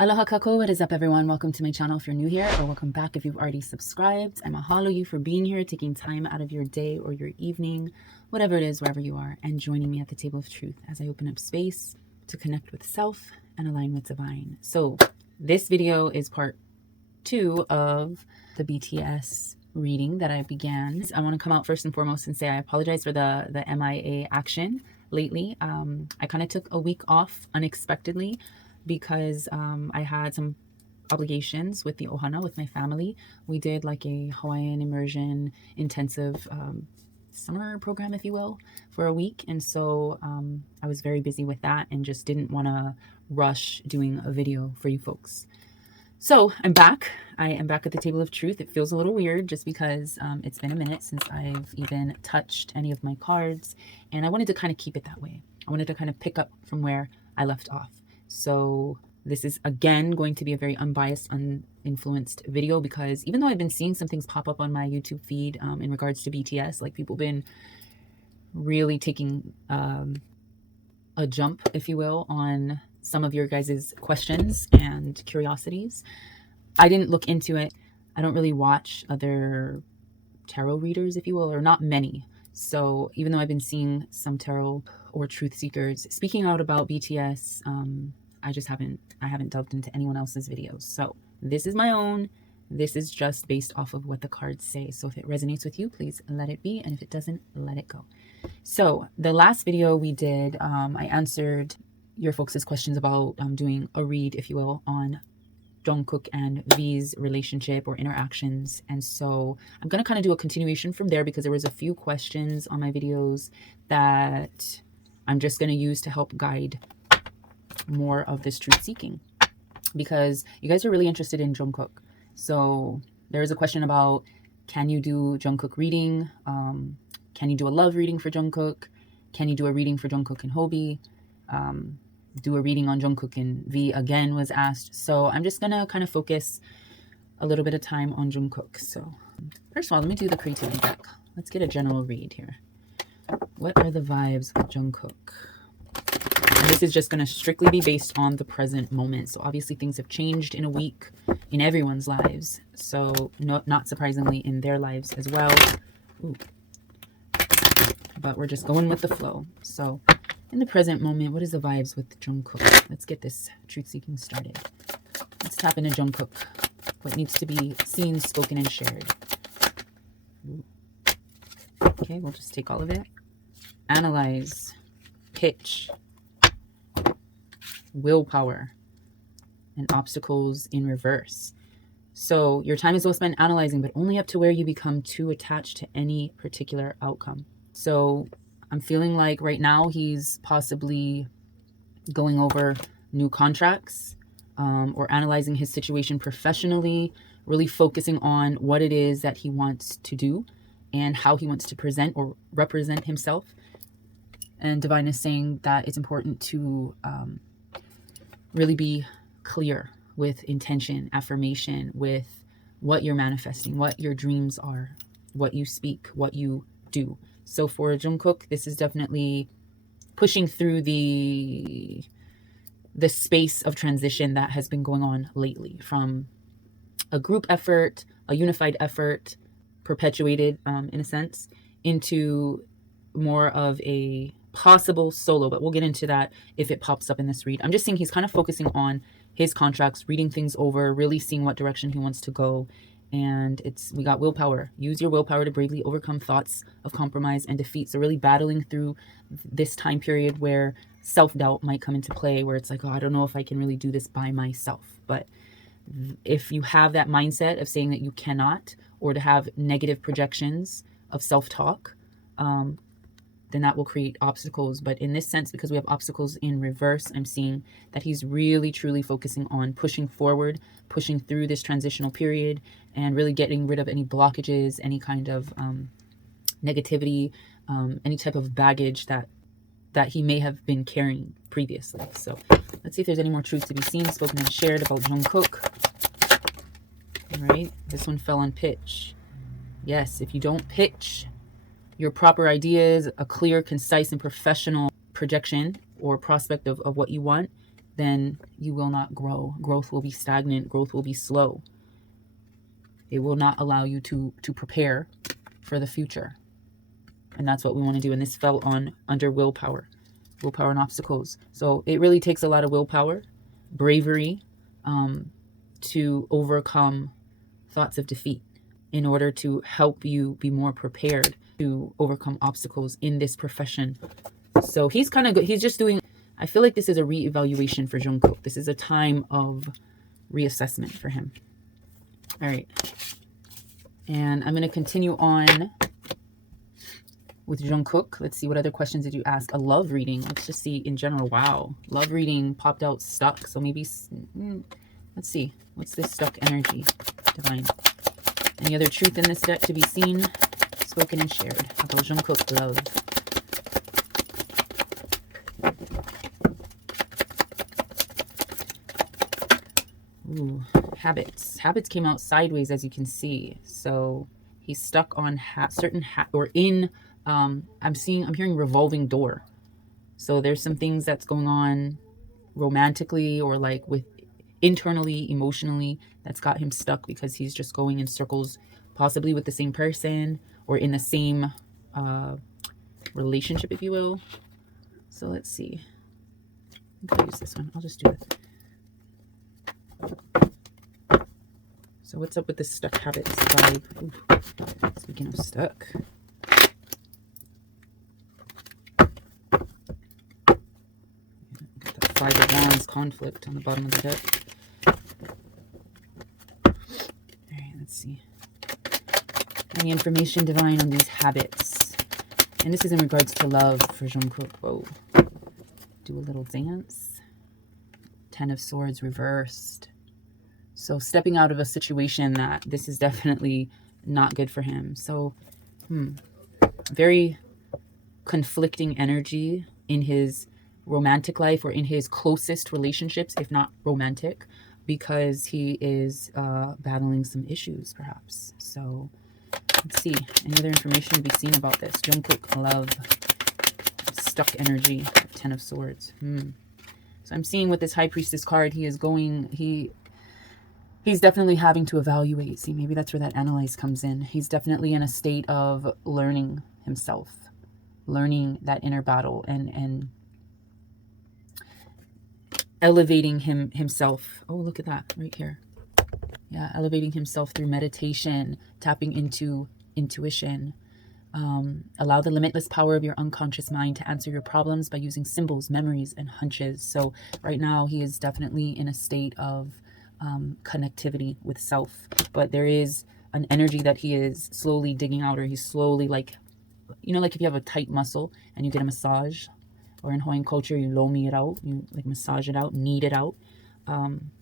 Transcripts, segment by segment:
Aloha kako, what is up everyone? Welcome to my channel if you're new here, or welcome back if you've already subscribed. I mahalo you for being here, taking time out of your day or your evening, whatever it is, wherever you are, and joining me at the table of truth as I open up space to connect with self and align with divine. So this video is part 2 of the BTS reading that I began. I want to come out first and foremost and say I apologize for the MIA action lately. I kind of took a week off unexpectedly because I had some obligations with the ohana, with my family. We did like a Hawaiian immersion intensive summer program, if you will, for a week. And so I was very busy with that and just didn't want to rush doing a video for you folks. So I'm back. I am back at the table of truth. It feels a little weird just because it's been a minute since I've even touched any of my cards. And I wanted to kind of keep it that way. I wanted to kind of pick up from where I left off. So this is again going to be a very unbiased, uninfluenced video, because even though I've been seeing some things pop up on my YouTube feed in regards to BTS, like people been really taking a jump, if you will, on some of your guys' questions and curiosities. I didn't look into it. I don't really watch other tarot readers, if you will, or not many. So even though I've been seeing some tarot or truth seekers speaking out about BTS, I haven't delved into anyone else's videos. So this is my own. This is just based off of what the cards say. So if it resonates with you, please let it be. And if it doesn't, let it go. So the last video we did, I answered your folks' questions about doing a read, if you will, on Jungkook and V's relationship or interactions. And so I'm going to kind of do a continuation from there, because there was a few questions on my videos that I'm just going to use to help guide more of this truth seeking, because you guys are really interested in Jungkook. So there is a question about, can you do Jungkook reading? Can you do a love reading for Jungkook? Can you do a reading for Jungkook and Hobi? Do a reading on Jungkook and V again was asked. So I'm just gonna kind of focus a little bit of time on Jungkook. So first of all, let me do the creativity deck. Let's get a general read here. What are the vibes with Jungkook? And this is just going to strictly be based on the present moment. So obviously things have changed in a week in everyone's lives. So not surprisingly in their lives as well. Ooh. But we're just going with the flow. So in the present moment, what is the vibes with Jungkook? Let's get this truth seeking started. Let's tap into Jungkook. What needs to be seen, spoken, and shared. Ooh. Okay, we'll just take all of it. Analyze. Pitch. Willpower. And obstacles in reverse. So your time is well spent analyzing, but only up to where you become too attached to any particular outcome. So I'm feeling like right now he's possibly going over new contracts, or analyzing his situation professionally, really focusing on what it is that he wants to do and how he wants to present or represent himself. And Divine is saying that it's important to really be clear with intention, affirmation, with what you're manifesting, what your dreams are, what you speak, what you do. So for Jungkook, this is definitely pushing through the space of transition that has been going on lately, from a group effort, a unified effort, perpetuated in a sense, into more of a possible solo, but we'll get into that if it pops up in this read. I'm just saying he's kind of focusing on his contracts, reading things over, really seeing what direction he wants to go. And we got willpower. Use your willpower to bravely overcome thoughts of compromise and defeat. So really battling through this time period where self-doubt might come into play, where it's like, oh, I don't know if I can really do this by myself. But if you have that mindset of saying that you cannot, or to have negative projections of self-talk, then that will create obstacles. But in this sense, because we have obstacles in reverse, I'm seeing that he's really truly focusing on pushing forward, pushing through this transitional period, and really getting rid of any blockages, any kind of negativity, any type of baggage that he may have been carrying previously. So let's see if there's any more truth to be seen, spoken, and shared about Jungkook. All right, this one fell on pitch. Yes, if you don't pitch your proper ideas, a clear, concise, and professional projection or prospect of what you want, then you will not grow. Growth will be stagnant. Growth will be slow. It will not allow you to prepare for the future. And that's what we want to do. And this fell on under willpower and obstacles. So it really takes a lot of willpower, bravery, to overcome thoughts of defeat in order to help you be more prepared to overcome obstacles in this profession. So he's kind of good. He's just doing, I feel like this is a reevaluation for Jungkook. This is a time of reassessment for him. All right. And I'm going to continue on with Jungkook. Let's see, what other questions did you ask? A love reading. Let's just see in general. Wow. Love reading popped out stuck. So maybe, let's see. What's this stuck energy, divine? Any other truth in this deck to be seen, spoken, and shared about Jungkook love? Ooh, habits. Habits came out sideways, as you can see. So he's stuck on certain or in, I'm hearing revolving door. So there's some things that's going on romantically or like with internally, emotionally, that's got him stuck because he's just going in circles, possibly with the same person or in the same relationship, if you will. So let's see. I'm gonna use this one. I'll just do it. So what's up with this stuck habits vibe? Ooh. Speaking of stuck. Got that Five of Wands conflict on the bottom of the deck. Alright, let's see. Any information, divine, on these habits? And this is in regards to love for Jungkook. Whoa. Do a little dance. Ten of Swords reversed. So stepping out of a situation that this is definitely not good for him. So, very conflicting energy in his romantic life or in his closest relationships, if not romantic, because he is battling some issues, perhaps. So, let's see. Any other information to be seen about this? Jungkook, love, stuck energy, Ten of Swords. So I'm seeing with this High Priestess card, he is going, he's definitely having to evaluate. See, maybe that's where that analyze comes in. He's definitely in a state of learning himself, learning that inner battle and elevating himself. Oh, look at that right here. Yeah, elevating himself through meditation, tapping into intuition. Allow the limitless power of your unconscious mind to answer your problems by using symbols, memories, and hunches. So right now he is definitely in a state of connectivity with self, but there is an energy that he is slowly digging out, or he's slowly, like, you know, like if you have a tight muscle and you get a massage, or in Hawaiian culture you lomi it out, you like massage it out, knead it out.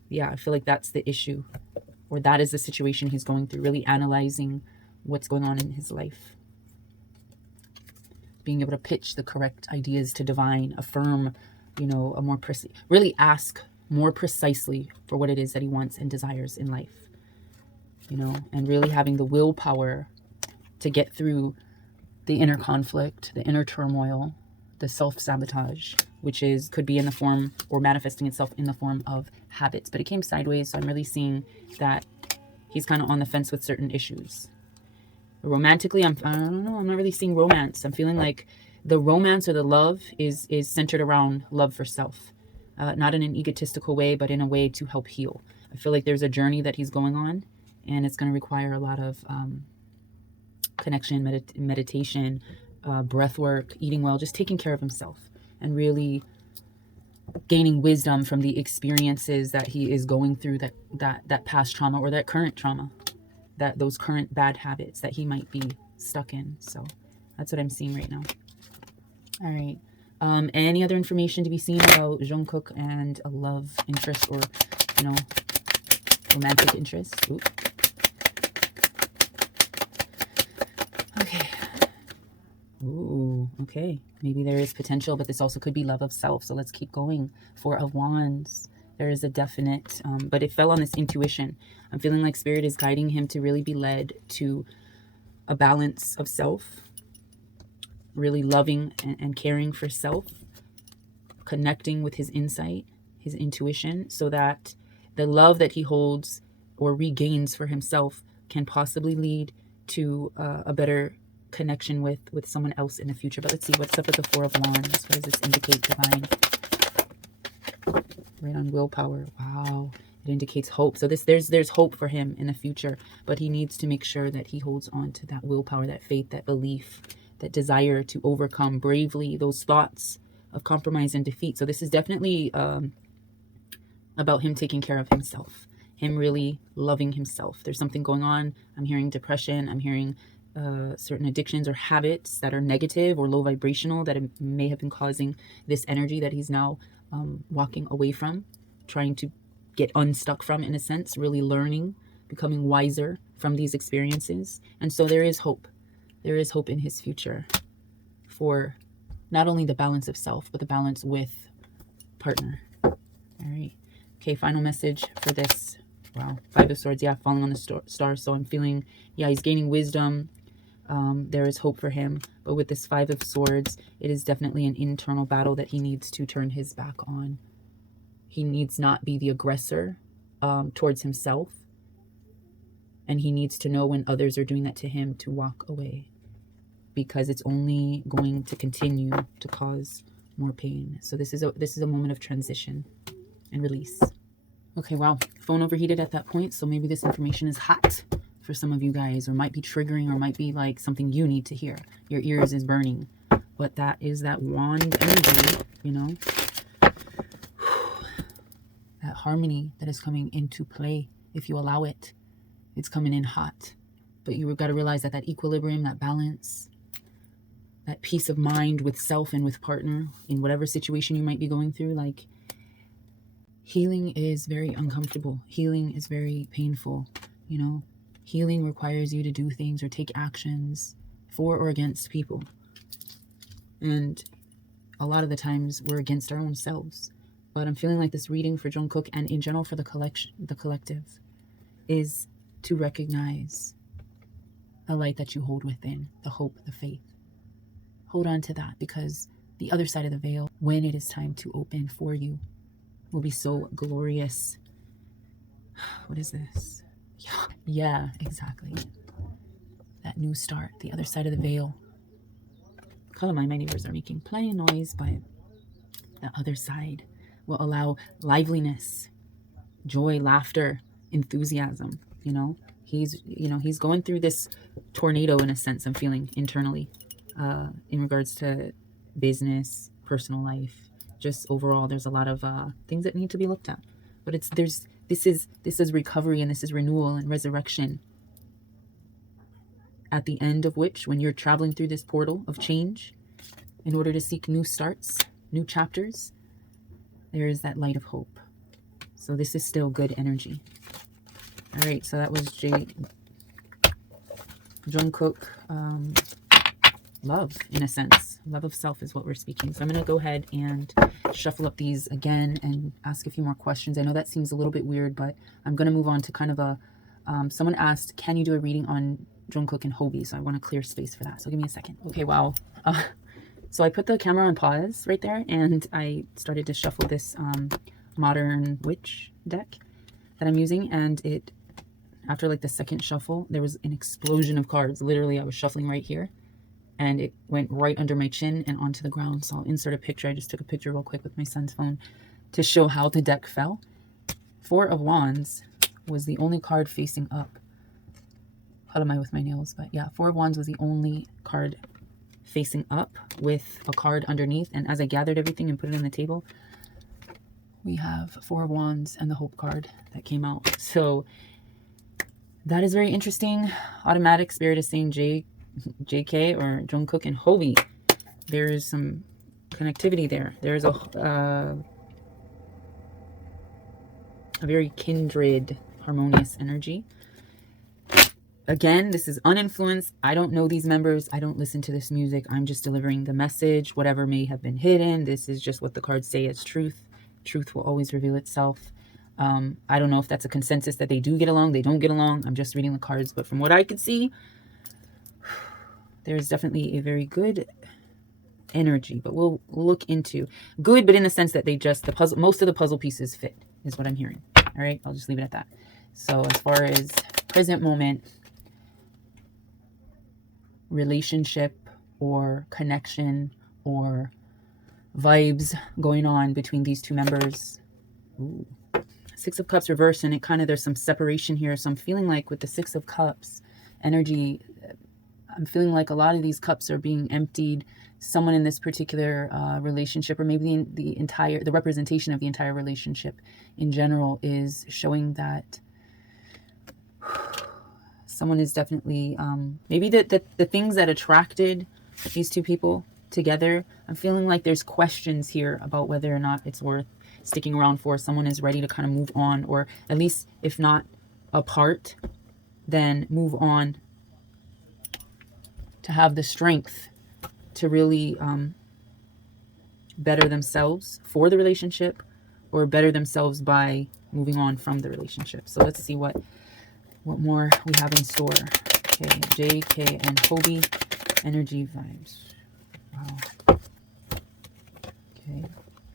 Yeah, I feel like that's the issue, or that is the situation he's going through, really analyzing what's going on in his life, being able to pitch the correct ideas to divine, affirm, you know, a more really ask more precisely for what it is that he wants and desires in life, you know, and really having the willpower to get through the inner conflict, the inner turmoil, the self-sabotage, which could be in the form or manifesting itself in the form of habits. But it came sideways, so I'm really seeing that he's kind of on the fence with certain issues. Romantically, I don't know, I'm not really seeing romance. I'm feeling like the romance or the love is centered around love for self. Not in an egotistical way, but in a way to help heal. I feel like there's a journey that he's going on, and it's going to require a lot of connection, meditation, breath work, eating well, just taking care of himself, and really gaining wisdom from the experiences that he is going through, that past trauma or that current trauma, those current bad habits that he might be stuck in. So that's what I'm seeing right now. All right. Any other information to be seen about Jungkook and a love interest, or, you know, romantic interest? Ooh. Okay. Ooh, okay. Maybe there is potential, but this also could be love of self. So let's keep going. Four of Wands. There is a definite, but it fell on this intuition. I'm feeling like Spirit is guiding him to really be led to a balance of self, really loving and caring for self, connecting with his insight, his intuition, so that the love that he holds or regains for himself can possibly lead to a better connection with someone else in the future. But let's see, what's up with the Four of Wands? What does this indicate, divine? Right on willpower. Wow. It indicates hope. So there's hope for him in the future, but he needs to make sure that he holds on to that willpower, that faith, that belief, that desire to overcome bravely those thoughts of compromise and defeat. So this is definitely about him taking care of himself, him really loving himself. There's something going on. I'm hearing depression. I'm hearing certain addictions or habits that are negative or low vibrational that may have been causing this energy that he's now walking away from, trying to get unstuck from, in a sense, really learning, becoming wiser from these experiences. And so there is hope. There is hope in his future for not only the balance of self, but the balance with partner. All right. Okay, final message for this. Wow, Five of Swords. Yeah, falling on the stars. So I'm feeling, yeah, he's gaining wisdom. There is hope for him. But with this Five of Swords, it is definitely an internal battle that he needs to turn his back on. He needs not be the aggressor towards himself. And he needs to know when others are doing that to him to walk away, because it's only going to continue to cause more pain. So this is a moment of transition and release. Okay, wow. Phone overheated at that point. So maybe this information is hot for some of you guys, or might be triggering, or might be like something you need to hear. Your ears is burning. But that is that wand energy, you know. That harmony that is coming into play if you allow it. It's coming in hot. But you've got to realize that that equilibrium, that balance, that peace of mind with self and with partner in whatever situation you might be going through, like, healing is very uncomfortable. Healing is very painful, you know. Healing requires you to do things or take actions for or against people. And a lot of the times we're against our own selves. But I'm feeling like this reading for Jungkook and in general for the collective is to recognize the light that you hold within, the hope, the faith. Hold on to that, because the other side of the veil, when it is time to open for you, will be so glorious. What is this? Yeah, exactly. That new start, the other side of the veil. Color my neighbors are making plenty of noise, but the other side will allow liveliness, joy, laughter, enthusiasm. You know, he's going through this tornado in a sense, I'm feeling internally, in regards to business, personal life, just overall. There's a lot of things that need to be looked at. But this is recovery, and this is renewal and resurrection. At the end of which, when you're traveling through this portal of change, in order to seek new starts, new chapters, there is that light of hope. So this is still good energy. All right, so that was Jungkook. Love, in a sense. Love of self is what we're speaking. So I'm going to go ahead and shuffle up these again and ask a few more questions. I know that seems a little bit weird, but I'm going to move on to kind of a... someone asked, can you do a reading on Jungkook and Hobi? So I want to clear space for that. So give me a second. Okay, wow. So I put the camera on pause right there, and I started to shuffle this Modern Witch deck that I'm using, and it, after like the second shuffle, there was an explosion of cards. Literally, I was shuffling right here, and it went right under my chin and onto the ground. So I'll insert a picture. I just took a picture real quick with my son's phone to show how the deck fell. Four of Wands was the only card facing up. How am I with my nails? But yeah, Four of Wands was the only card facing up with a card underneath. And as I gathered everything and put it on the table, we have Four of Wands and the Hope card that came out. So that is very interesting. Automatic Spirit is saying JK or Jungkook and Hobi. There is some connectivity there. There's a very kindred, harmonious energy. Again, this is uninfluenced. I don't know these members. I don't listen to this music. I'm just delivering the message. Whatever may have been hidden, this is just what the cards say as truth. Truth will always reveal itself. I don't know if that's a consensus that they do get along, they don't get along. I'm just reading the cards. But from what I could see, there's definitely a very good energy, but we'll look into good, but in the sense that they just, the puzzle, most of the puzzle pieces fit, is what I'm hearing. All right, I'll just leave it at that. So as far as present moment, relationship or connection or vibes going on between these two members. Ooh. Six of Cups reversed, and it kind of, there's some separation here. So I'm feeling like with the Six of Cups energy, I'm feeling like a lot of these cups are being emptied. Someone in this particular relationship, or maybe the representation of the entire relationship in general, is showing that someone is definitely, maybe the things that attracted these two people together, I'm feeling like there's questions here about whether or not it's worth sticking around for. Someone is ready to kind of move on, or at least if not apart, then move on, to have the strength to really better themselves for the relationship, or better themselves by moving on from the relationship. So let's see what more we have in store. Okay, JK and Hobi energy vibes. Wow. Okay,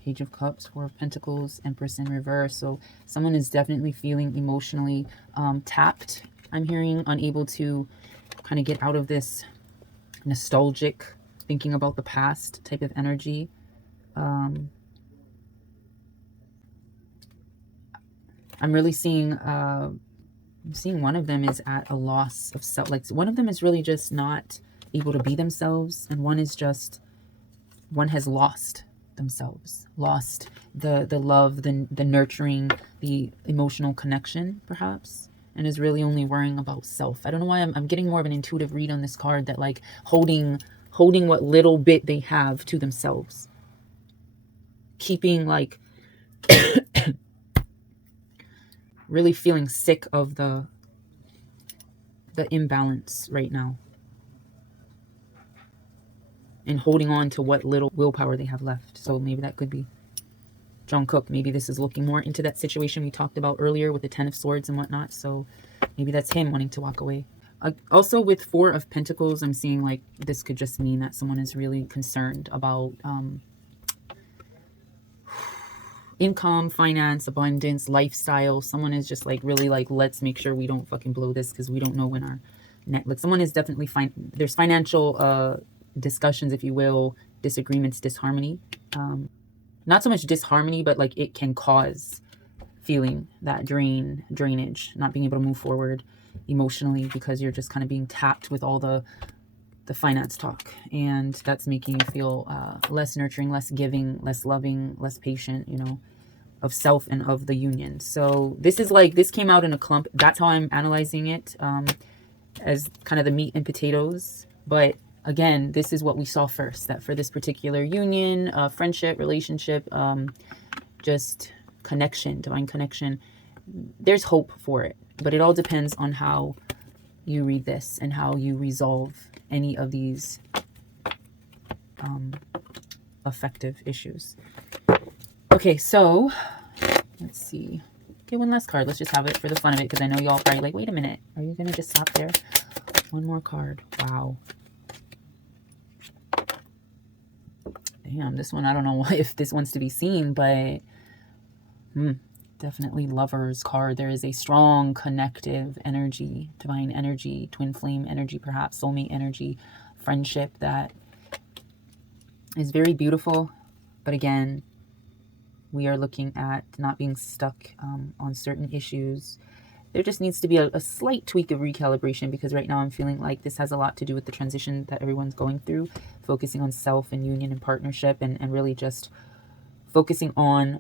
Page of Cups, Four of Pentacles, Empress in reverse. So someone is definitely feeling emotionally tapped. I'm hearing unable to kind of get out of this nostalgic, thinking about the past type of energy. I'm really seeing one of them is at a loss of self. Like one of them is really just not able to be themselves, and one has lost themselves, lost the love, the nurturing, the emotional connection, perhaps, and is really only worrying about self. I don't know why I'm getting more of an intuitive read on this card, that like holding what little bit they have to themselves, keeping like really feeling sick of the imbalance right now, and holding on to what little willpower they have left. So maybe that could be Jungkook. Maybe this is looking more into that situation we talked about earlier with the Ten of Swords and whatnot. So maybe that's him wanting to walk away. Also with Four of Pentacles, I'm seeing like this could just mean that someone is really concerned about income, finance, abundance, lifestyle. Someone is just like really like, let's make sure we don't fucking blow this, because we don't know when our net, like someone is definitely there's financial discussions, if you will, disagreements, disharmony. Not so much disharmony, but like it can cause feeling that drainage, not being able to move forward emotionally, because you're just kind of being tapped with all the finance talk, and that's making you feel less nurturing, less giving, less loving, less patient, you know, of self and of the union. So this is like, this came out in a clump. That's how I'm analyzing it, as kind of the meat and potatoes. But again, this is what we saw first, that for this particular union, friendship, relationship, just connection, divine connection, there's hope for it. But it all depends on how you read this and how you resolve any of these affective issues. Okay, so let's see. Okay, one last card. Let's just have it for the fun of it, because I know y'all probably like, wait a minute, are you gonna just stop there? One more card. Wow. Damn, this one, I don't know if this wants to be seen, but definitely Lover's card. There is a strong connective energy, divine energy, twin flame energy, perhaps soulmate energy, friendship that is very beautiful. But again, we are looking at not being stuck on certain issues. There just needs to be a slight tweak of recalibration, because right now I'm feeling like this has a lot to do with the transition that everyone's going through, focusing on self and union and partnership, and really just focusing on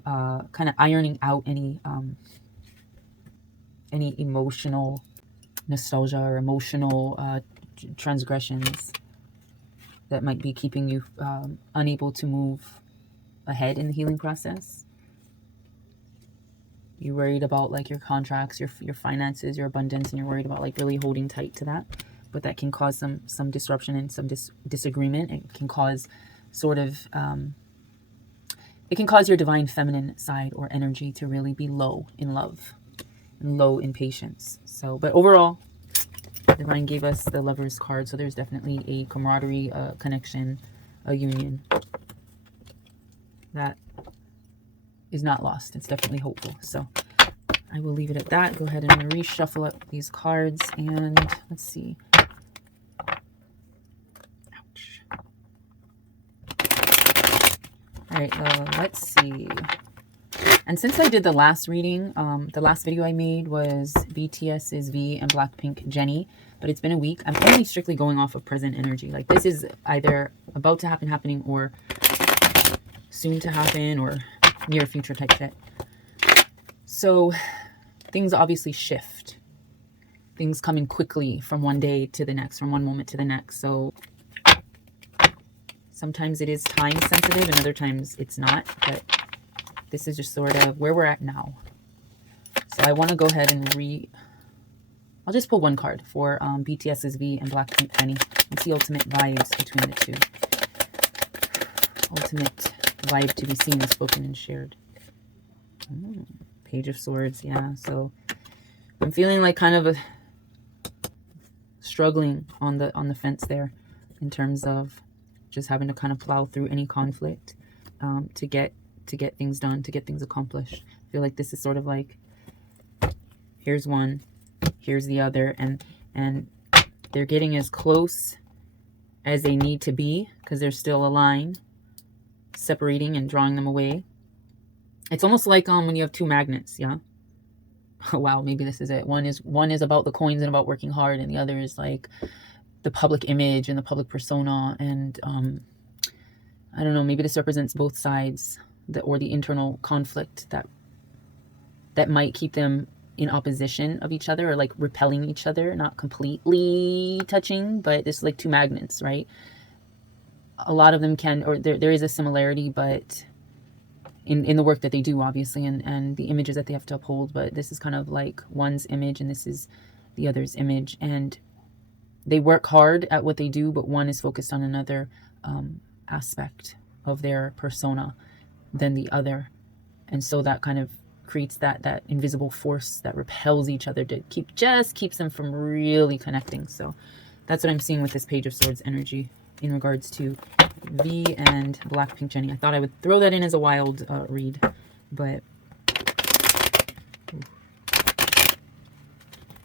kind of ironing out any emotional nostalgia or emotional transgressions that might be keeping you unable to move ahead in the healing process. You're worried about like your contracts, your finances, your abundance, and you're worried about like really holding tight to that. But that can cause some disruption and some disagreement. It can cause sort of it can cause your divine feminine side or energy to really be low in love and low in patience. So, but overall, Divine gave us the Lover's card, so there's definitely a camaraderie, connection, a union that is not lost. It's definitely hopeful. So I will leave it at that. Go ahead and reshuffle up these cards, and let's see. Ouch. All right, let's see. And since I did the last reading, the last video I made was BTS's V and Blackpink Jennie, but it's been a week. I'm only strictly going off of present energy. Like, this is either about to happen, happening, or soon to happen, or near future type shit. So things obviously shift. Things come in quickly from one day to the next, from one moment to the next. So sometimes it is time sensitive and other times it's not, but this is just sort of where we're at now. So I want to go ahead and I'll just pull one card for BTS's V and Blackpink Jennie. Let's see ultimate vibes between the two. Ultimate vibe to be seen, spoken, and shared. Page of Swords, yeah. So I'm feeling like kind of struggling on the fence there, in terms of just having to kind of plow through any conflict to get things done, to get things accomplished. I feel like this is sort of like, here's one, here's the other, and they're getting as close as they need to be because there's still a line separating and drawing them away. It's almost like when you have two magnets, yeah. Oh, wow, maybe this is it. One is about the coins and about working hard, and the other is like the public image and the public persona. And I don't know, maybe this represents both sides, or the internal conflict that might keep them in opposition of each other, or like repelling each other, not completely touching, but it's like two magnets, right? A lot of them can, or there is a similarity, but in the work that they do, obviously, and the images that they have to uphold. But this is kind of like one's image and this is the other's image, and they work hard at what they do, but one is focused on another aspect of their persona than the other. And so that kind of creates that invisible force that repels each other, to keeps them from really connecting. So that's what I'm seeing with this Page of Swords energy in regards to V and Blackpink Jennie. I thought I would throw that in as a wild read, but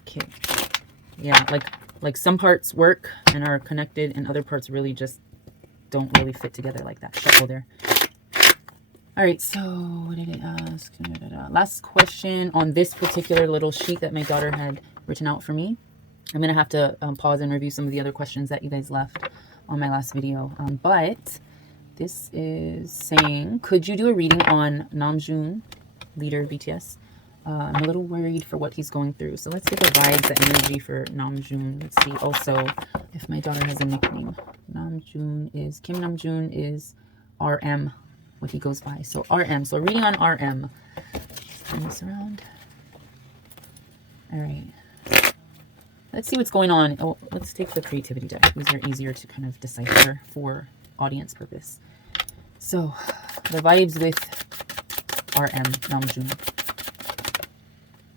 okay, yeah, like some parts work and are connected, and other parts really just don't really fit together like that. Shuffle there. All right, so what did it ask? Last question on this particular little sheet that my daughter had written out for me. I'm gonna have to pause and review some of the other questions that you guys left on my last video, but this is saying, could you do a reading on Namjoon, leader of BTS? I'm a little worried for what he's going through, so let's get the vibes, the energy for Namjoon. Let's see also if my daughter has a nickname. Kim Namjoon is RM, what he goes by. So RM, so reading on RM. Turn this around. All right. Let's see what's going on. Oh, let's take the creativity deck. These are easier to kind of decipher for audience purpose. So, the vibes with RM, Namjoon.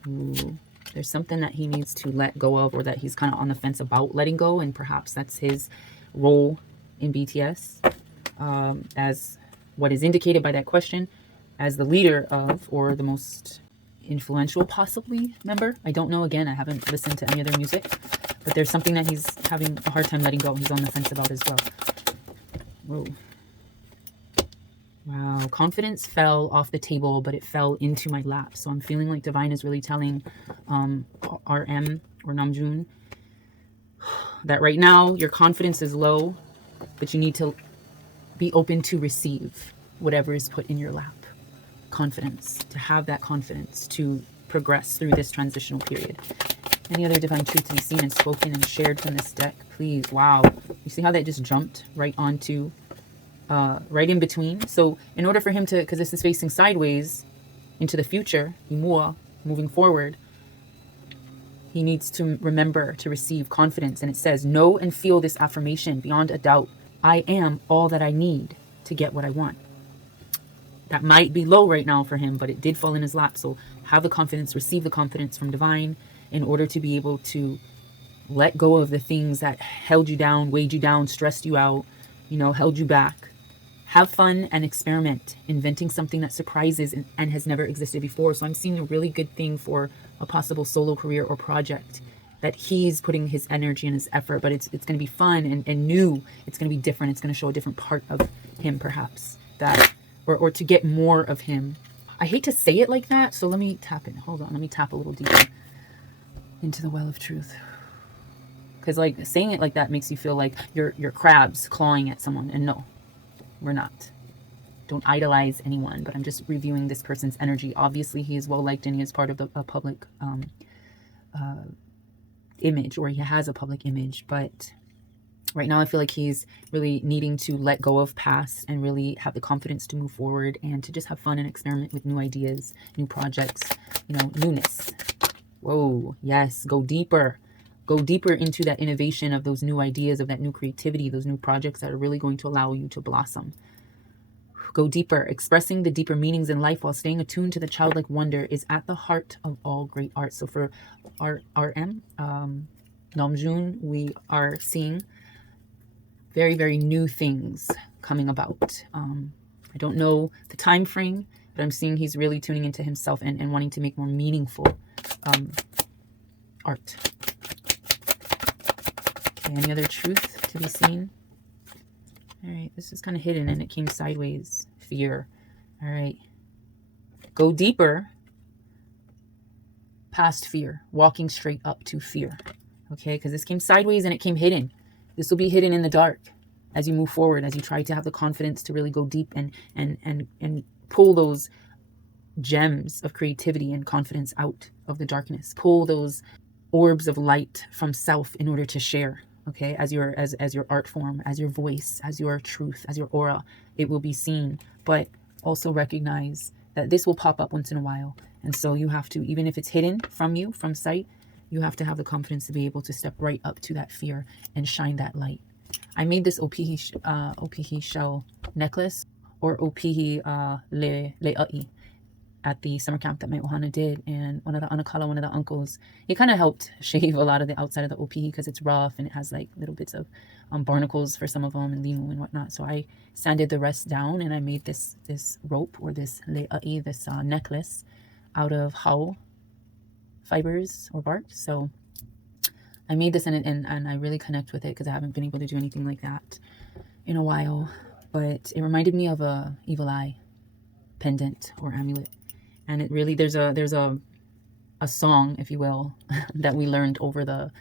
Ooh, there's something that he needs to let go of, or that he's kind of on the fence about letting go, and perhaps that's his role in BTS, as what is indicated by that question, as the leader of, or the most influential possibly member. I don't know. Again, I haven't listened to any other music, but there's something that he's having a hard time letting go. He's on the fence about as well. Whoa. Wow. Confidence fell off the table, but it fell into my lap. So I'm feeling like Divine is really telling RM or Namjoon that right now your confidence is low, but you need to be open to receive whatever is put in your lap. Confidence, to have that confidence to progress through this transitional period. Any other divine truth to be seen and spoken and shared from this deck, please? Wow, you see how that just jumped right onto right in between? So in order for him to, because this is facing sideways into the future, moving forward, he needs to remember to receive confidence. And it says, know and feel this affirmation beyond a doubt. I am all that I need to get what I want. That might be low right now for him, but it did fall in his lap. So have the confidence, receive the confidence from Divine in order to be able to let go of the things that held you down, weighed you down, stressed you out, you know, held you back. Have fun and experiment, inventing something that surprises and has never existed before. So I'm seeing a really good thing for a possible solo career or project that he's putting his energy and his effort, but it's going to be fun and new. It's going to be different. It's going to show a different part of him, perhaps, that, or to get more of him. I hate to say it like that, so let me tap in. Hold on, let me tap a little deeper into the well of truth. Because like saying it like that makes you feel like you're crabs clawing at someone, and no, we're not. Don't idolize anyone, but I'm just reviewing this person's energy. Obviously, he is well liked and he is part of a public image, or he has a public image. But right now, I feel like he's really needing to let go of past and really have the confidence to move forward and to just have fun and experiment with new ideas, new projects, you know, newness. Whoa, yes, go deeper. Go deeper into that innovation of those new ideas, of that new creativity, those new projects that are really going to allow you to blossom. Go deeper. Expressing the deeper meanings in life while staying attuned to the childlike wonder is at the heart of all great art. So for RM, Namjoon, we are seeing very, very new things coming about. I don't know the time frame, but I'm seeing he's really tuning into himself and wanting to make more meaningful art. Okay, any other truth to be seen? All right, this is kind of hidden and it came sideways. Fear. All right. Go deeper past fear, walking straight up to fear. Okay, because this came sideways and it came hidden. This will be hidden in the dark as you move forward, as you try to have the confidence to really go deep and pull those gems of creativity and confidence out of the darkness. Pull those orbs of light from self in order to share. Okay, as your art form, as your voice, as your truth, as your aura, it will be seen. But also recognize that this will pop up once in a while. And so you have to, even if it's hidden from you, from sight, you have to have the confidence to be able to step right up to that fear and shine that light. I made this opihi shell necklace, or opihi le'a'i, at the summer camp that my ohana did, and one of the uncles, he kind of helped shave a lot of the outside of the opihi because it's rough and it has like little bits of barnacles for some of them and limu and whatnot. So I sanded the rest down and I made this rope, or this le'a'i, this necklace, out of hau fibers or bark. So I made this and I really connect with it because I haven't been able to do anything like that in a while. But it reminded me of a evil eye pendant or amulet. And it really, there's a song, if you will, that we learned over the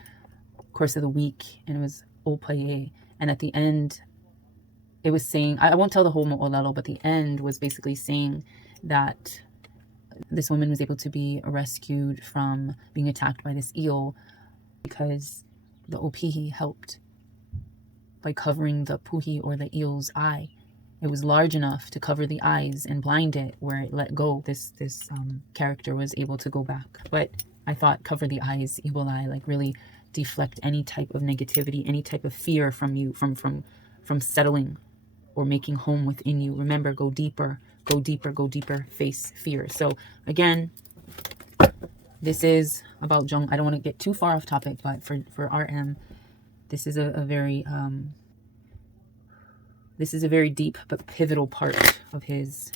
course of the week, and it was BTS. And at the end, it was saying, I won't tell the whole mo'olelo, but the end was basically saying that this woman was able to be rescued from being attacked by this eel because the opihi helped by covering the puhi, or the eel's eye. It was large enough to cover the eyes and blind it. Where it let go, this character was able to go back. But I thought cover the eyes, evil eye, like really deflect any type of negativity, any type of fear from you, from settling or making home within you. Remember, go deeper, go deeper, go deeper, face fear. So again, this is about Jung. I don't want to get too far off topic, but for RM, this is a very deep but pivotal part of his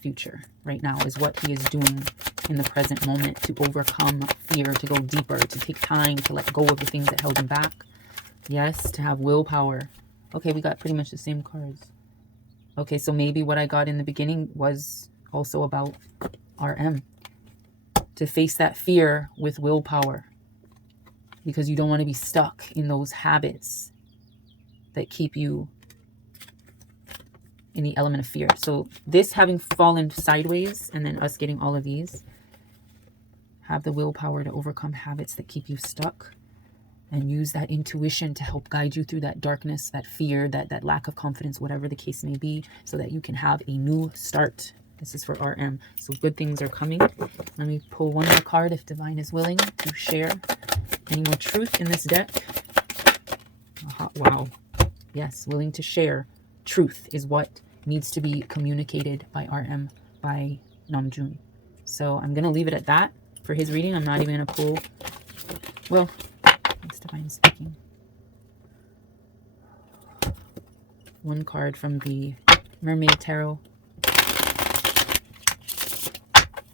future right now, is what he is doing in the present moment to overcome fear, to go deeper, to take time, to let go of the things that held him back. Yes, to have willpower. Okay, we got pretty much the same cards. Okay, so maybe what I got in the beginning was also about RM. To face that fear with willpower, because you don't want to be stuck in those habits that keep you in the element of fear. So this having fallen sideways and then us getting all of these, have the willpower to overcome habits that keep you stuck, and use that intuition to help guide you through that darkness, that fear, that lack of confidence, whatever the case may be, so that you can have a new start. This is for RM. So good things are coming. Let me pull one more card if Divine is willing to share any more truth in this deck. Wow. Yes, willing to share. Truth is what needs to be communicated by RM, by Namjoon. So I'm going to leave it at that for his reading. I'm not even going to pull. Well, it's Divine speaking. One card from the Mermaid Tarot.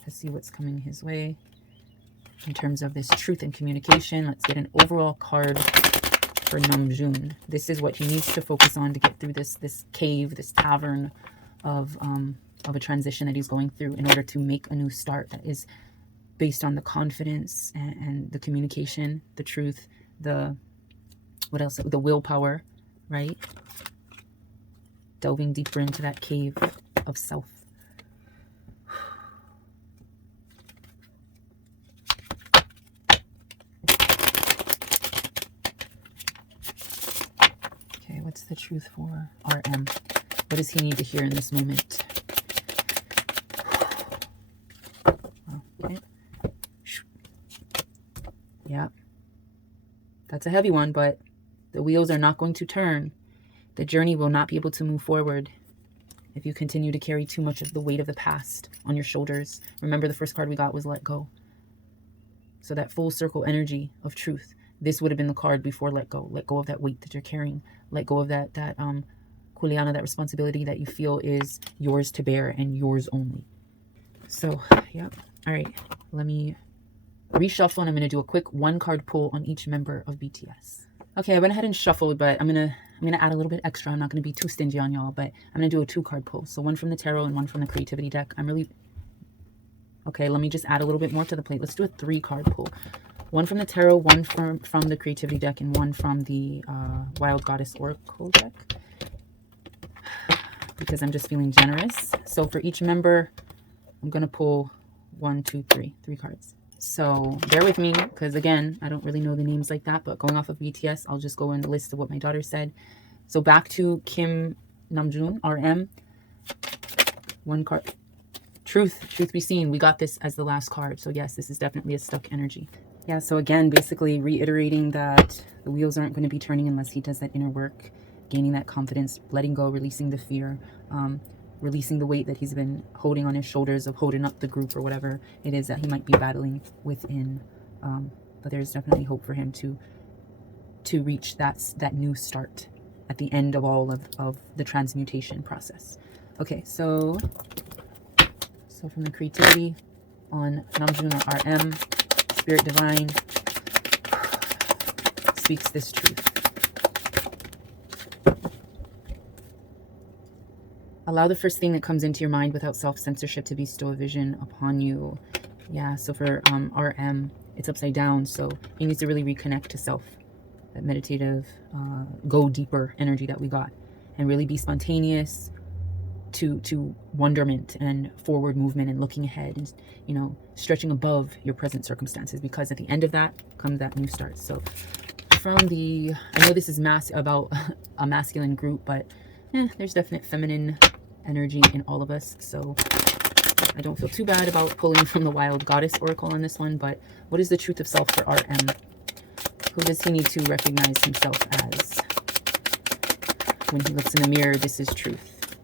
Let's see what's coming his way in terms of this truth and communication. Let's get an overall card for Namjoon. This is what he needs to focus on to get through this cave, this cavern of a transition that he's going through in order to make a new start that is based on the confidence and the communication, the truth, what else? The willpower, right? Delving deeper into that cave of self. Okay, what's the truth for RM? What does he need to hear in this moment? Okay. Yeah. That's a heavy one, but the wheels are not going to turn. The journey will not be able to move forward if you continue to carry too much of the weight of the past on your shoulders. Remember, the first card we got was let go. So that full circle energy of truth. This would have been the card before let go. Let go of that weight that you're carrying. Let go of that kuleana, that responsibility that you feel is yours to bear and yours only. So, yeah. All right. Let me reshuffle, and I'm going to do a quick one card pull on each member of BTS. Okay, I went ahead and shuffled, but I'm gonna add a little bit extra. I'm not gonna be too stingy on y'all, but I'm gonna do a 2-card pull. So one from the tarot and one from the creativity deck. Okay, let me just add a little bit more to the plate. Let's do a 3-card pull. One from the tarot, one from the creativity deck, and one from the Wild Goddess Oracle deck. Because I'm just feeling generous. So for each member, I'm gonna pull 1, 2, 3 cards. So bear with me, because again, I don't really know the names like that, but going off of BTS, I'll just go in the list of what my daughter said. So back to Kim Namjoon, RM. 1 card. Truth be seen. We got this as the last card. So yes, this is definitely a stuck energy. Yeah, so again, basically reiterating that the wheels aren't going to be turning unless he does that inner work, gaining that confidence, letting go, releasing the fear, releasing the weight that he's been holding on his shoulders of holding up the group or whatever it is that he might be battling within. But there's definitely hope for him to reach that new start at the end of all of the transmutation process. Okay, so from the creativity on Namjoon or RM, Spirit Divine speaks this truth. Allow the first thing that comes into your mind without self-censorship to bestow a vision upon you. Yeah, so for RM, it's upside down. So he needs to really reconnect to self. That meditative, go deeper energy that we got. And really be spontaneous to wonderment and forward movement and looking ahead. And, you know, stretching above your present circumstances. Because at the end of that comes that new start. So from the, I know this is about a masculine group, but there's definite feminine energy in all of us, so I don't feel too bad about pulling from the Wild Goddess Oracle on this one. But what is the truth of self for RM? Who does he need to recognize himself as? When he looks in the mirror, this is truth.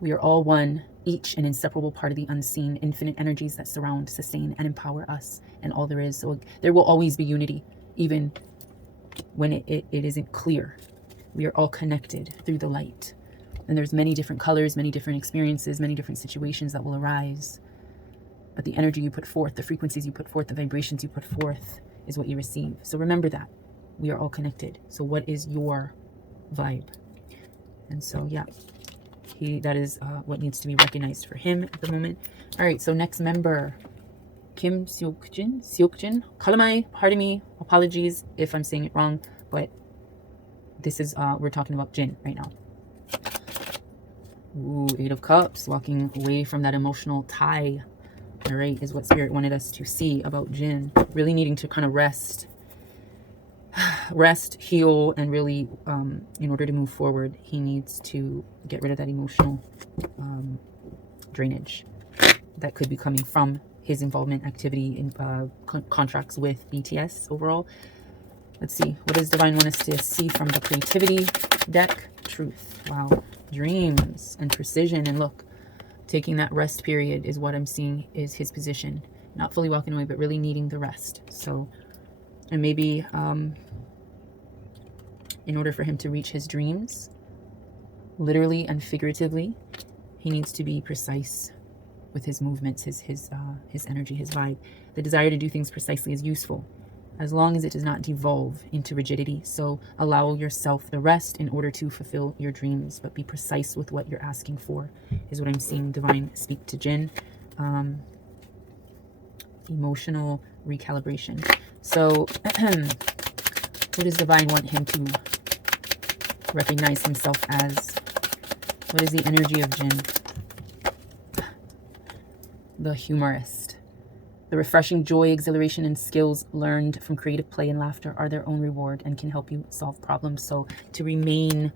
We are all one, each an inseparable part of the unseen, infinite energies that surround, sustain, and empower us and all there is. So there will always be unity, even when it isn't clear. We are all connected through the light. And there's many different colors, many different experiences, many different situations that will arise. But the energy you put forth, the frequencies you put forth, the vibrations you put forth is what you receive. So remember that. We are all connected. So what is your vibe? And so, yeah, that is what needs to be recognized for him at the moment. All right, so next member, Kim Seokjin. Kalamai, pardon me, apologies if I'm saying it wrong, but this is, we're talking about Jin right now. Ooh, 8 of Cups, walking away from that emotional tie. All right, is what Spirit wanted us to see about Jin. Really needing to kind of rest, heal, and really, in order to move forward, he needs to get rid of that emotional drainage that could be coming from his involvement, activity in contracts with BTS overall. Let's see, what does Divine want us to see from the creativity deck? Truth. Wow. Dreams and precision. And look, taking that rest period is what I'm seeing is his position. Not fully walking away, but really needing the rest. So, and maybe in order for him to reach his dreams, literally and figuratively, he needs to be precise with his movements, his energy, his vibe. The desire to do things precisely is useful, as long as it does not devolve into rigidity. So allow yourself the rest in order to fulfill your dreams, but be precise with what you're asking for, is what I'm seeing Divine speak to Jin. Emotional recalibration. So what does Divine want him to recognize himself as? What is the energy of Jin? The humorist. The refreshing joy, exhilaration, and skills learned from creative play and laughter are their own reward and can help you solve problems. So to remain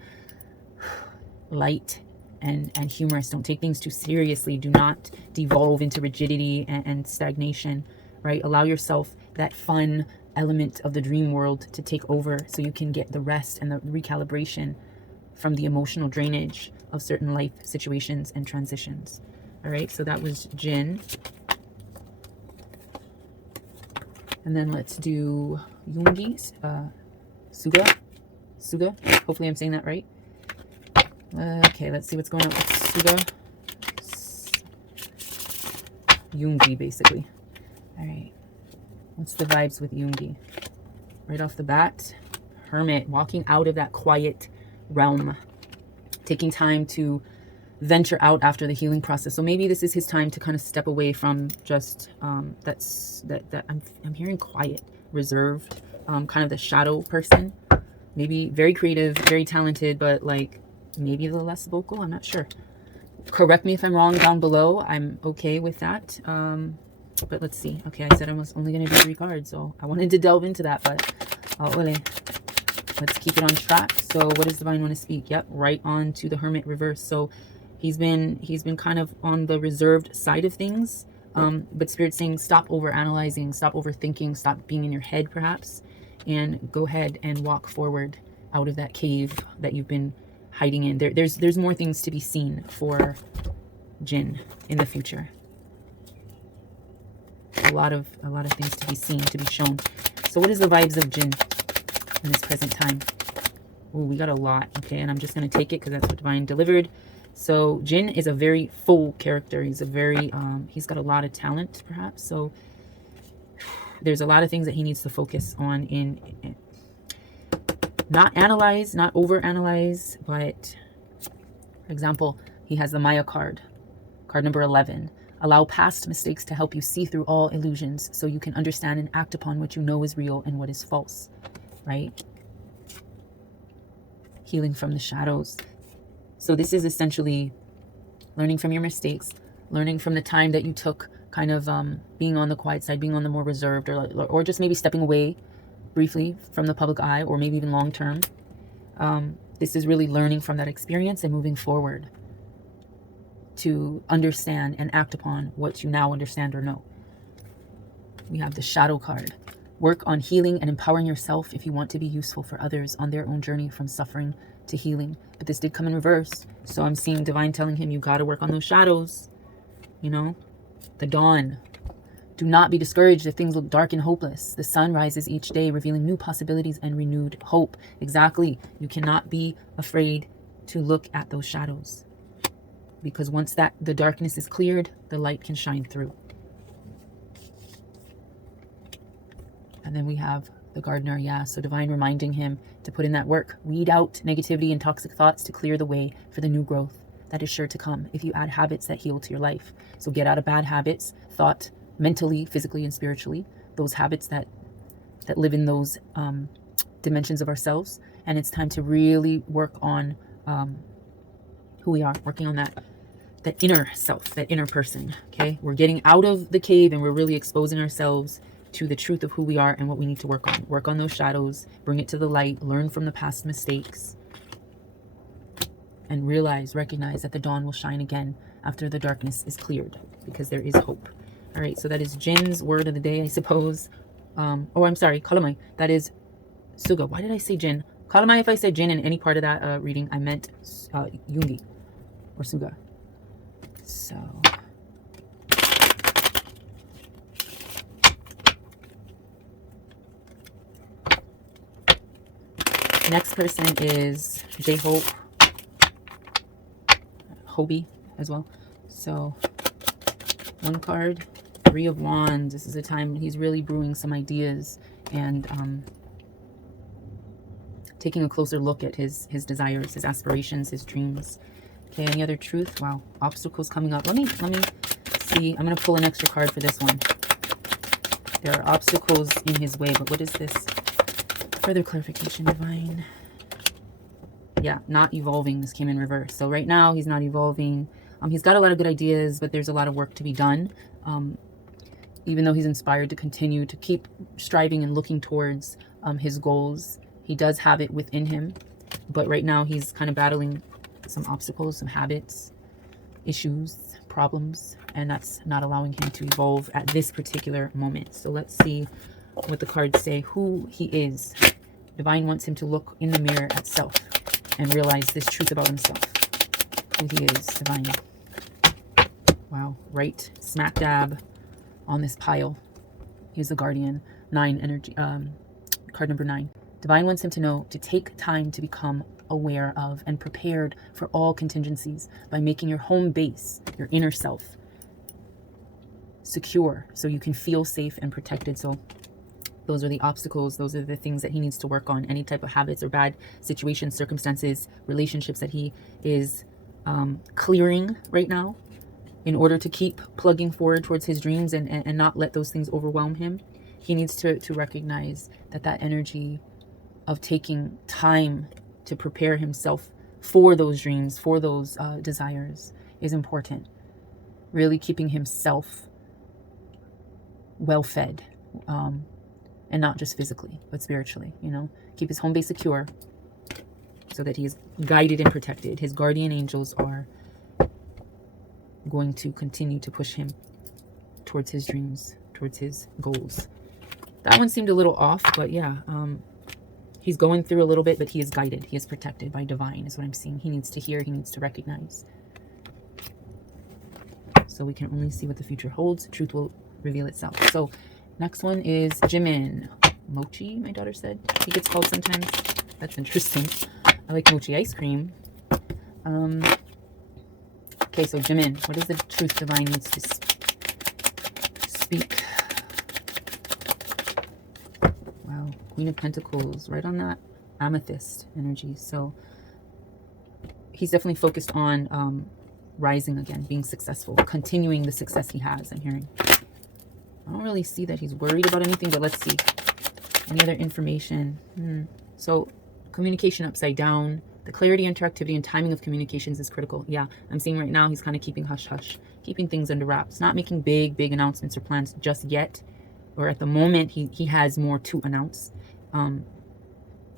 light and humorous, don't take things too seriously. Do not devolve into rigidity and stagnation, right? Allow yourself that fun element of the dream world to take over so you can get the rest and the recalibration from the emotional drainage of certain life situations and transitions. All right, so that was Jin. And then let's do Yoongi, SUGA. Hopefully I'm saying that right. Okay, let's see what's going on with SUGA. Yoongi, basically. All right, what's the vibes with Yoongi? Right off the bat, Hermit, walking out of that quiet realm, taking time to venture out after the healing process. So maybe this is his time to kind of step away from just I'm hearing quiet, reserved, kind of the shadow person. Maybe very creative, very talented, but like maybe a little less vocal. I'm not sure. Correct me if I'm wrong down below. I'm okay with that. But let's see. Okay, I said I was only going to do 3 cards, so I wanted to delve into that, but let's keep it on track. So what does Divine want to speak? Yep, right on to the Hermit reverse. So he's been kind of on the reserved side of things, but Spirit's saying stop over analyzing, stop overthinking, stop being in your head perhaps, and go ahead and walk forward out of that cave that you've been hiding in. There's more things to be seen for Jin in the future. A lot of things to be seen, to be shown. So what is the vibes of Jin in this present time? Oh, we got a lot. Okay, and I'm just going to take it because that's what Divine delivered. So Jin is a very full character. He's a very he's got a lot of talent perhaps. So there's a lot of things that he needs to focus on in not analyze, not over analyze, but for example, he has the Maya card number 11. Allow past mistakes to help you see through all illusions so you can understand and act upon what you know is real and what is false, right? Healing from the shadows. So this is essentially learning from your mistakes, learning from the time that you took kind of being on the quiet side, being on the more reserved, or just maybe stepping away briefly from the public eye, or maybe even long term. This is really learning from that experience and moving forward to understand and act upon what you now understand or know. We have the Shadow card. Work on healing and empowering yourself if you want to be useful for others on their own journey from suffering to healing. But this did come in reverse. So I'm seeing Divine telling him you got to work on those shadows. You know, the dawn. Do not be discouraged if things look dark and hopeless. The sun rises each day, revealing new possibilities and renewed hope. Exactly. You cannot be afraid to look at those shadows, because once the darkness is cleared, the light can shine through. And then we have the gardener, yeah. So Divine reminding him to put in that work. Weed out negativity and toxic thoughts to clear the way for the new growth that is sure to come if you add habits that heal to your life. So get out of bad habits, thought, mentally, physically, and spiritually. Those habits that live in those dimensions of ourselves. And it's time to really work on who we are, working on that inner self, that inner person. Okay, we're getting out of the cave and we're really exposing ourselves to the truth of who we are and what we need to work on. Work on those shadows, bring it to the light, learn from the past mistakes, and recognize that the dawn will shine again after the darkness is cleared, because there is hope. All right, so that is Jin's word of the day, I suppose. Oh, I'm sorry, Kalamai. That is SUGA. Why did I say Jin? Kalamai, if I said Jin in any part of that reading, I meant Yoongi or SUGA. So Next person is J-Hope, Hobi as well. So one card, 3 of Wands. This is a time when he's really brewing some ideas and taking a closer look at his desires, his aspirations, his dreams. Okay, any other truth? Wow, obstacles coming up. Let me see. I'm gonna pull an extra card for this one. There are obstacles in his way, but what is this? Further clarification, divine. Yeah, not evolving. This came in reverse. So right now he's not evolving. He's got a lot of good ideas, but there's a lot of work to be done. Even though he's inspired to continue to keep striving and looking towards his goals, he does have it within him. But right now he's kind of battling some obstacles, some habits, issues, problems, and that's not allowing him to evolve at this particular moment. So let's see what the cards say, who he is. Divine wants him to look in the mirror at self and realize this truth about himself, who he is. Divine. Wow, right smack dab on this pile. He's the guardian. 9 energy, card number 9. Divine wants him to know to take time to become aware of and prepared for all contingencies by making your home base, your inner self, secure so you can feel safe and protected. So those are the obstacles. Those are the things that he needs to work on. Any type of habits or bad situations, circumstances, relationships that he is clearing right now in order to keep plugging forward towards his dreams and not let those things overwhelm him. He needs to recognize that energy of taking time to prepare himself for those dreams, for those desires is important. Really keeping himself well fed, and not just physically, but spiritually, you know. Keep his home base secure so that he is guided and protected. His guardian angels are going to continue to push him towards his dreams, towards his goals. That one seemed a little off, but yeah, he's going through a little bit, but he is guided. He is protected by divine, is what I'm seeing. He needs to hear, he needs to recognize. So we can only see what the future holds. Truth will reveal itself. So next one is JIMIN. Mochi, my daughter said. He gets called sometimes. That's interesting. I like mochi ice cream. Okay, so JIMIN, what is the truth divine needs to speak? Wow, Queen of Pentacles, right on that amethyst energy. So he's definitely focused on rising again, being successful, continuing the success he has, I'm hearing. I don't really see that he's worried about anything, but let's see. Any other information? So communication upside down. The clarity, interactivity, and timing of communications is critical. Yeah, I'm seeing right now he's kind of keeping hush-hush, keeping things under wraps, not making big announcements or plans just yet. Or at the moment, he has more to announce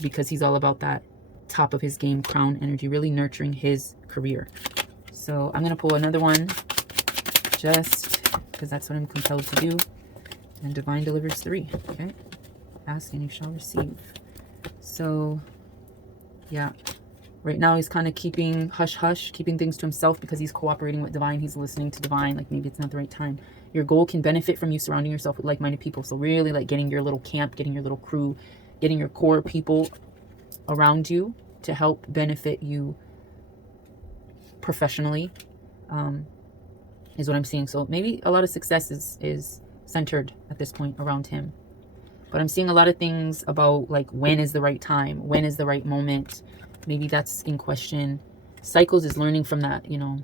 because he's all about that top of his game, crown energy, really nurturing his career. So I'm going to pull another one just because that's what I'm compelled to do. And divine delivers 3. Okay. Ask and you shall receive. So, yeah. Right now he's kind of keeping hush-hush, keeping things to himself because he's cooperating with divine. He's listening to divine. Like maybe it's not the right time. Your goal can benefit from you surrounding yourself with like-minded people. So really like getting your little camp, getting your little crew, getting your core people around you to help benefit you professionally is what I'm seeing. So maybe a lot of success is centered at this point around him. But I'm seeing a lot of things about like when is the right time, when is the right moment. Maybe that's in question. Cycles is learning from that, you know,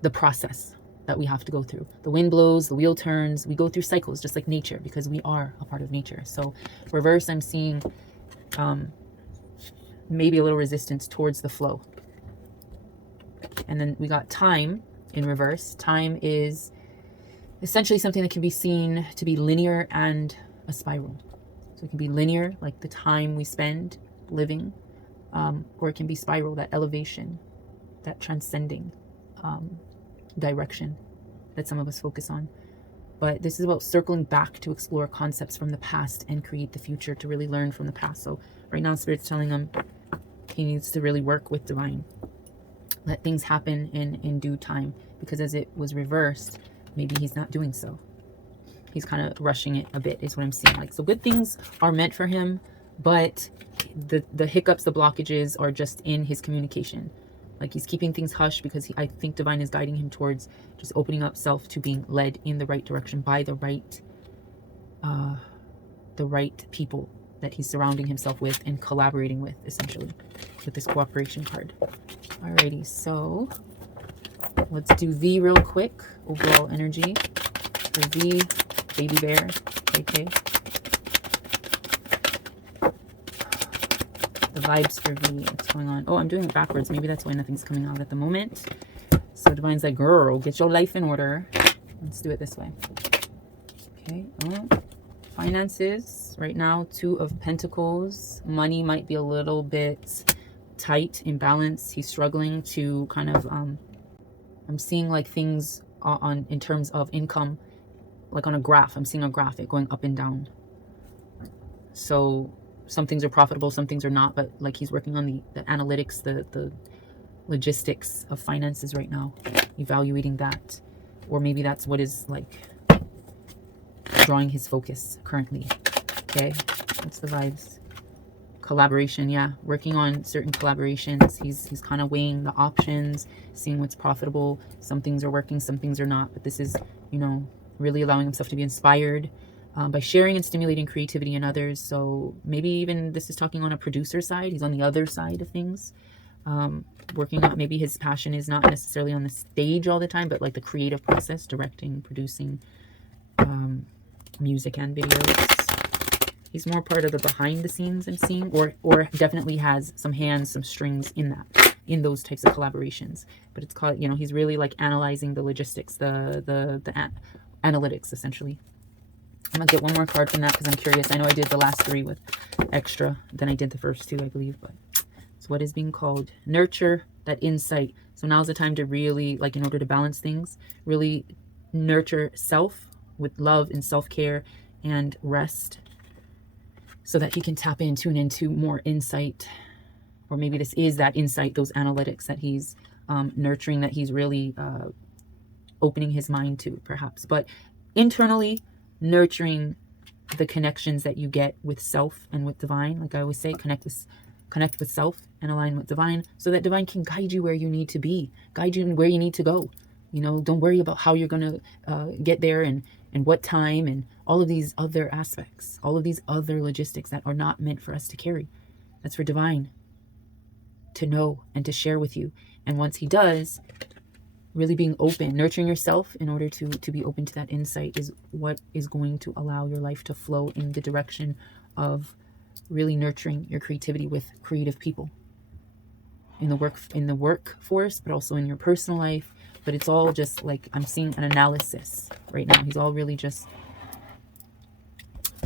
the process that we have to go through. The wind blows, the wheel turns. We go through cycles just like nature because we are a part of nature. So reverse, I'm seeing maybe a little resistance towards the flow. And then we got time in reverse. Time is essentially something that can be seen to be linear and a spiral. So it can be linear, like the time we spend living, or it can be spiral, that elevation, that transcending direction that some of us focus on. But this is about circling back to explore concepts from the past and create the future, to really learn from the past. So right now Spirit's telling him he needs to really work with divine. Let things happen in due time, because as it was reversed, maybe he's not doing so. He's kind of rushing it a bit is what I'm seeing. Like, so good things are meant for him, but the hiccups, the blockages are just in his communication. Like he's keeping things hush because I think divine is guiding him towards just opening up self to being led in the right direction by the right people that he's surrounding himself with and collaborating with, essentially, with this cooperation card. Alrighty, so let's do V real quick. Overall energy for V, baby bear, okay. The vibes for V, what's going on? Oh, I'm doing it backwards. Maybe that's why nothing's coming out at the moment. So divine's like, girl, get your life in order. Let's do it this way. Okay. Finances right now, 2 of Pentacles. Money might be a little bit tight, imbalance. He's struggling to kind of I'm seeing like things on in terms of income, like on a graph. I'm seeing a graphic going up and down. So some things are profitable, some things are not, but like he's working on the analytics, the logistics of finances right now, evaluating that. Or maybe that's what is like drawing his focus currently. Okay, what's the vibes? Collaboration, yeah, working on certain collaborations. He's kind of weighing the options, seeing what's profitable. Some things are working, some things are not, but this is, you know, really allowing himself to be inspired by sharing and stimulating creativity in others. So maybe even this is talking on a producer side. He's on the other side of things, working on, maybe his passion is not necessarily on the stage all the time, but like the creative process, directing, producing, music and videos. He's more part of the behind the scenes I'm seeing, or definitely has some hands, some strings in that, in those types of collaborations. But it's called, you know, he's really like analyzing the logistics, the analytics, essentially. I'm gonna get one more card from that because I'm curious. I know I did the last 3 with extra than I did the first 2, I believe, but it's what is being called nurture, that insight. So now's the time to really, like, in order to balance things, really nurture self with love and self-care and rest, so that he can tap in, tune into more insight. Or maybe this is that insight, those analytics that he's nurturing, that he's really opening his mind to, perhaps. But internally, nurturing the connections that you get with self and with divine. Like I always say, connect with self and align with divine, so that divine can guide you where you need to be, guide you where you need to go. You know, don't worry about how you're going to get there and what time and all of these other aspects, all of these other logistics that are not meant for us to carry. That's for divine to know and to share with you. And once he does, really being open, nurturing yourself in order to be open to that insight is what is going to allow your life to flow in the direction of really nurturing your creativity with creative people in the workforce, but also in your personal life. But it's all just like, I'm seeing an analysis right now. He's all really just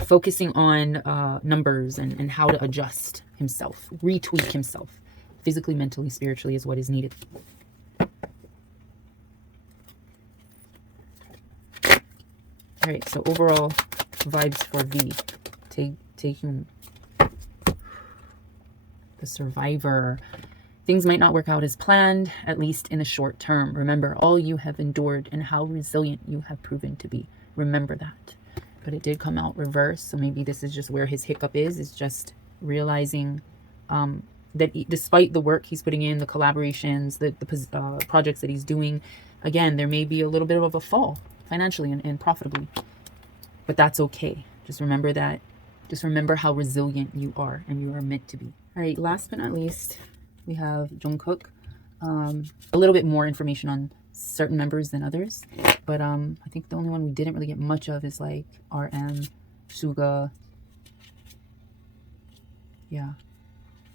focusing on numbers and how to adjust himself, retweak himself, physically, mentally, spiritually, is what is needed. All right, so overall vibes for V. Taehyung, the survivor. Things might not work out as planned, at least in the short term. Remember all you have endured and how resilient you have proven to be. Remember that. But it did come out reverse, so maybe this is just where his hiccup is just realizing that despite the work he's putting in, the collaborations, the projects that he's doing, again, there may be a little bit of a fall financially and profitably. But that's okay. Just remember that. Just remember how resilient you are, and you are meant to be. All right, last but not least, we have Jungkook. A little bit more information on certain members than others, but I think the only one we didn't really get much of is like RM, SUGA, yeah,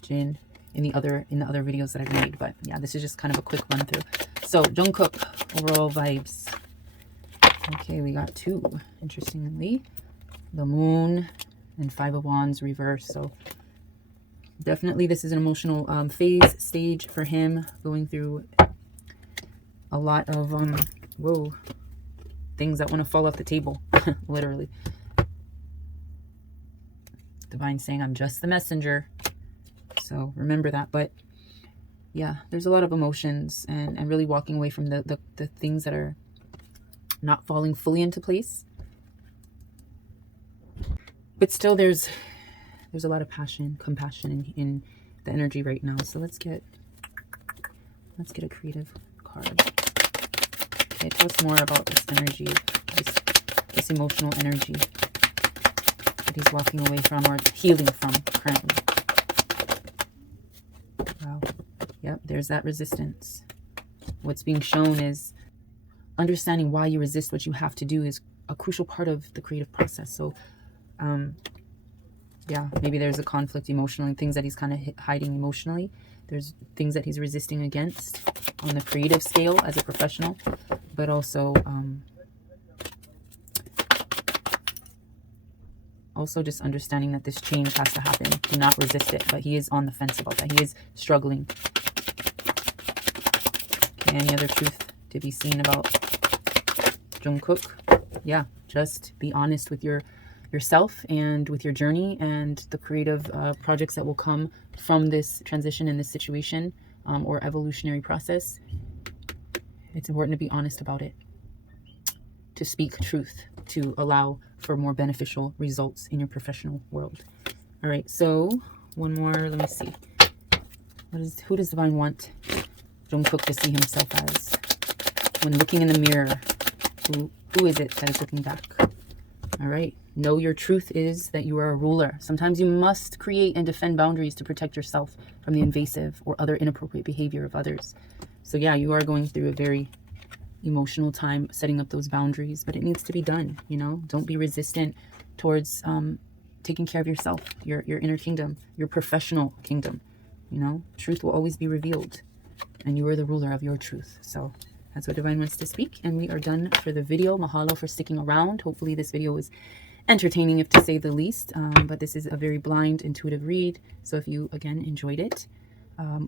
Jin, in the other videos that I've made. But yeah, this is just kind of a quick run through. So Jungkook, overall vibes. Okay, we got 2, interestingly, the Moon and 5 of Wands reverse. So definitely this is an emotional stage for him, going through a lot of things that want to fall off the table. Literally. Divine saying, I'm just the messenger. So remember that. But yeah, there's a lot of emotions and really walking away from the things that are not falling fully into place. But still, there's There's a lot of passion, compassion in the energy right now. So let's get a creative card. Okay, tell us more about this energy, this emotional energy that he's walking away from or healing from currently. Wow. Yep, there's that resistance. What's being shown is understanding why you resist what you have to do is a crucial part of the creative process. So yeah, maybe there's a conflict emotionally, things that he's kind of hiding emotionally. There's things that he's resisting against on the creative scale as a professional, but also just understanding that this change has to happen. Do not resist it, but he is on the fence about that. He is struggling. Okay, any other truth to be seen about Jungkook? Yeah, just be honest with yourself and with your journey and the creative projects that will come from this transition in this situation or evolutionary process. It's important to be honest about it, to speak truth, to allow for more beneficial results in your professional world. All right, so one more. Let me see. Who does Divine want Jungkook to see himself as when looking in the mirror? Who is it that is looking back? All right. Know your truth is that you are a ruler. Sometimes you must create and defend boundaries to protect yourself from the invasive or other inappropriate behavior of others. So yeah, you are going through a very emotional time setting up those boundaries, but it needs to be done. You know, don't be resistant towards taking care of yourself, your inner kingdom, your professional kingdom. You know, truth will always be revealed, and you are the ruler of your truth. So that's what Divine wants to speak, and we are done for the video. Mahalo for sticking around. Hopefully this video was entertaining, if to say the least, but this is a very blind, intuitive read. So if you, again, enjoyed it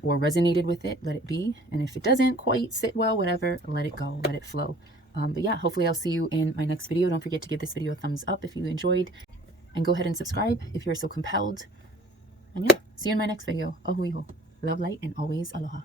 or resonated with it, let it be. And if it doesn't quite sit well, whatever, let it go, let it flow. But yeah, hopefully I'll see you in my next video. Don't forget to give this video a thumbs up if you enjoyed, and go ahead and subscribe if you're so compelled. And yeah, see you in my next video. Ahui ho. Love, light, and always aloha.